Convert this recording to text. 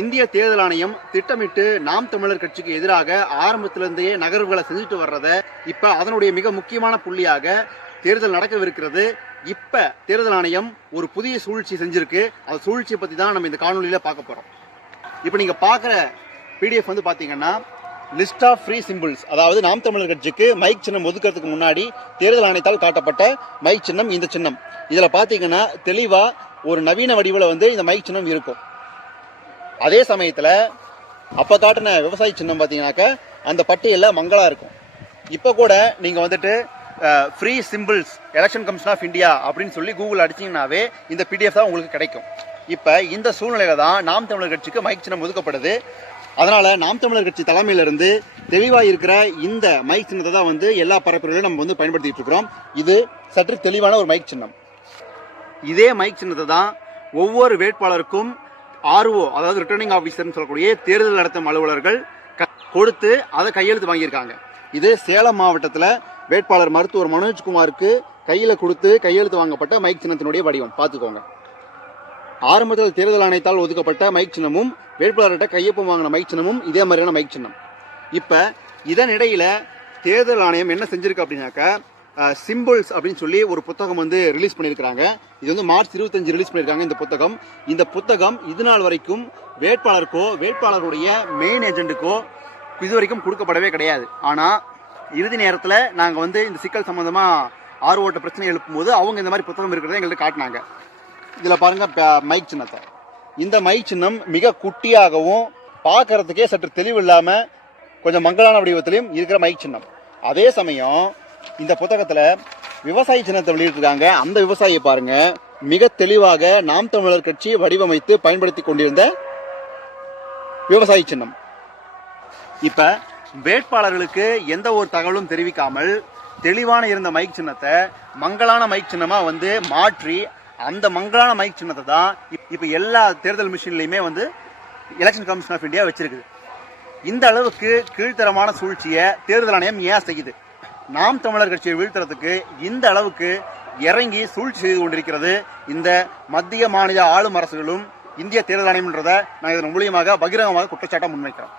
இந்திய தேர்தல் ஆணையம் திட்டமிட்டு நாம் தமிழர் கட்சிக்கு எதிராக ஆரம்பத்திலிருந்தே நகர்வுகளை செஞ்சுட்டு வர்றத இப்ப அதனுடைய மிக முக்கியமான புள்ளியாக தேர்தல் நடக்கவிருக்கிறது. இப்ப தேர்தல் ஆணையம் ஒரு புதிய சூழ்ச்சி செஞ்சிருக்கு. அந்த சூழ்ச்சியை பத்தி தான் நம்ம இந்த காணொலியில பார்க்க போறோம். இப்போ நீங்க பார்க்குற பிடிஎஃப் வந்து பாத்தீங்கன்னா லிஸ்ட் ஆஃப் ஃப்ரீ சிம்பிள்ஸ் அதாவது நாம் தமிழர் கட்சிக்கு மைக் சின்னம் ஒதுக்கிறதுக்கு முன்னாடி தேர்தல் ஆணையத்தால் காட்டப்பட்ட மைக் சின்னம் இந்த சின்னம். இதுல பாத்தீங்கன்னா தெளிவா ஒரு நவீன வடிவில் வந்து இந்த மைக் சின்னம் இருக்கும். அதே சமயத்தில் அப்போ காட்டின விவசாய சின்னம் பாத்தீங்கன்னாக்க அந்த பட்டியலில் மங்களாக இருக்கும். இப்போ கூட நீங்கள் வந்துட்டு free simples election commission of India அப்படின்னு சொல்லி கூகுள் அடிச்சீங்கன்னாவே இந்த பிடிஎஃப் தான் உங்களுக்கு கிடைக்கும். இப்போ இந்த சூழ்நிலையில தான் நாம் தமிழர் கட்சிக்கு மைக் சின்னம் ஒதுக்கப்படுது அதனால் நாம் தமிழர் கட்சி தலைமையிலிருந்து தெளிவாக இருக்கிற இந்த மைக் சின்னத்தை தான் வந்து எல்லா பரப்புரையிலும் நம்ம வந்து பயன்படுத்திட்டு இருக்கிறோம். இது சற்று தெளிவான ஒரு மைக் சின்னம். இதே மைக் சின்னத்தை தான் ஒவ்வொரு வேட்பாளருக்கும் ஆர்ஓ அதாவது ரிட்டர்னிங் ஆஃபீஸர்னு சொல்லக்கூடிய தேர்தல் நடத்தும் அலுவலர்கள் க- கொடுத்து அதை கையெழுத்து வாங்கியிருக்காங்க. இது சேலம் மாவட்டத்தில் வேட்பாளர் மருத்துவர் மனோஜ்குமாருக்கு கையில் கொடுத்து கையெழுத்து வாங்கப்பட்ட மைக் சின்னத்தினுடைய வடிவம். பார்த்துக்கோங்க. ஆரம்பத்தில் தேர்தல் ஆணையத்தால் ஒதுக்கப்பட்ட மைக் சின்னமும் வேட்பாளர்கிட்ட கையொப்பம் வாங்கின மைக் சின்னமும் இதே மாதிரியான மைக் சின்னம். இப்போ இதன் தேர்தல் ஆணையம் என்ன செஞ்சிருக்கு அப்படின்னாக்கா சிம்பிள்ஸ் அப்படின்னு சொல்லி ஒரு புத்தகம் வந்து ரிலீஸ் பண்ணியிருக்கிறாங்க. இது வந்து மார்ச் இருபத்தஞ்சு ரிலீஸ் பண்ணியிருக்காங்க இந்த புத்தகம். இந்த புத்தகம் இது நாள் வரைக்கும் வேட்பாளருக்கோ வேட்பாளருடைய மெயின் ஏஜென்ட்டுக்கோ இது வரைக்கும் கொடுக்கப்படவே கிடையாது. ஆனால் இறுதி நேரத்தில் நாங்கள் வந்து இந்த சிக்கல் சம்மந்தமாக ஆர்வோட்ட பிரச்சனை எழுப்பும்போது அவங்க இந்த மாதிரி புத்தகம் இருக்கிறத எங்கள்கிட்ட காட்டினாங்க. இதில் பாருங்கள் மைக் சின்னத்தை. இந்த மைக் சின்னம் மிக குட்டியாகவும் பார்க்கறதுக்கே சற்று தெளிவு இல்லாமல் கொஞ்சம் மங்களான வடிவத்திலையும் இருக்கிற மைக் சின்னம். அதே சமயம் இந்த புத்தகத்தில் விவசாய சின்னத்தை வெளியிட்டிருக்காங்க. அந்த விவசாயியை பாருங்க. மிக தெளிவாக நாம் தமிழர் கட்சி வடிவமைத்து பயன்படுத்தி கொண்டிருந்த விவசாய சின்னம். இப்ப வேட்பாளர்களுக்கு எந்த ஒரு தகவலும் தெரிவிக்காமல் தெளிவான இருந்த மைக் சின்னத்தை மங்களான மைக் சின்னமா வந்து மாற்றி அந்த மங்களான மைக் சின்னத்தை தான் இப்- எல்லா தேர்தல் மிஷின்லையுமே வந்து எலெக்ஷன் கமிஷன் ஆஃப் இந்தியா வச்சிருக்குது. இந்த அளவுக்கு கீழ்த்தரமான சூழ்ச்சியை தேர்தல் ஆணையம் ஏன் செய்யுது நாம் தமிழர் கட்சியை வீழ்த்துறதுக்கு இந்த அளவுக்கு இறங்கி சூழ்ச்சி செய்து கொண்டிருக்கிறது. இந்த மத்திய மாநில ஆளும் அரசுகளும் இந்திய தேர்தல் ஆணையம்ன்றதை நான் இதன் மூலியமாக பகிரங்கமாக குற்றச்சாட்டை முன்வைக்கிறோம்